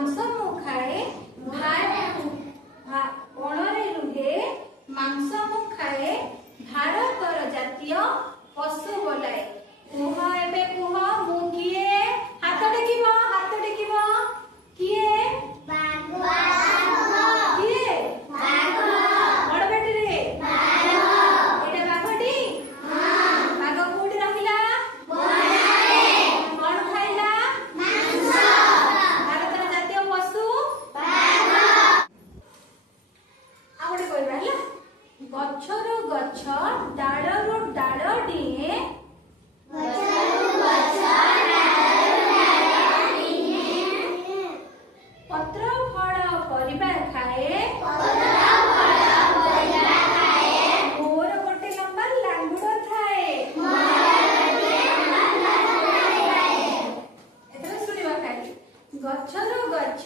मांस मु खाए कोणरे रुहे मांस मु खाए भारतर जातीय पशु बोलाए कुह एबे कुह मु किए हाथ टेकिबो किए किए बड़ बेटी रे एटा बाघटी बाघ कोठी रहिला कोन खाइला मांस भारतर जातीय पशु आउटे कहबा हला गछरु गछ डाळरु डाळ डिए पत्र फल परिबा खाए मोर गोटे लंबा लांगुड़ थाए एतरे सुनिबा खाली गछरु गछ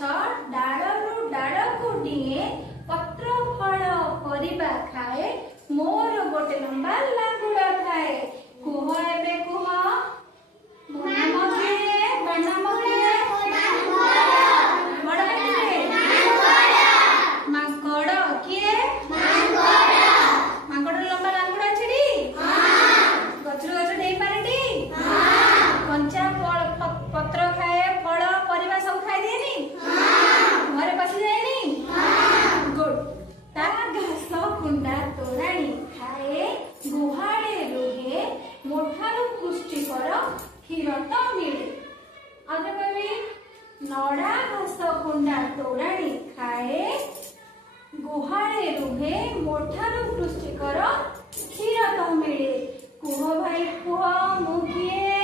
डाळरु डाळ को डिए पत्र फल परिबा खाए मोर गोटे लंबा लांगुड़ थाए कुह एबे कुह पत्र खाए फल परिबा सब खाई देनी घरे पसी जाएनी गुड ता घास कुंडा तोराणी खाए गुहाड़े रुहे मोठारू पुष्टिकर क्षीर तो मिले आगे कवि नड़ा घास कुंडा तोराणी खाए गुहाड़े रुहे मोठारू पुष्टिकर क्षीर तो मिले कुह भाई कुह मु किए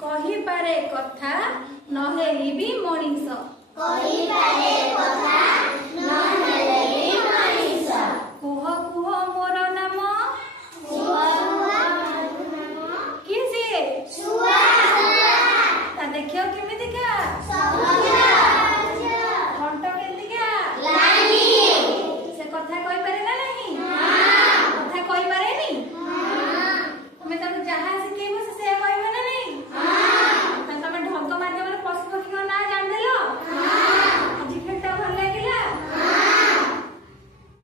कही पारे कथा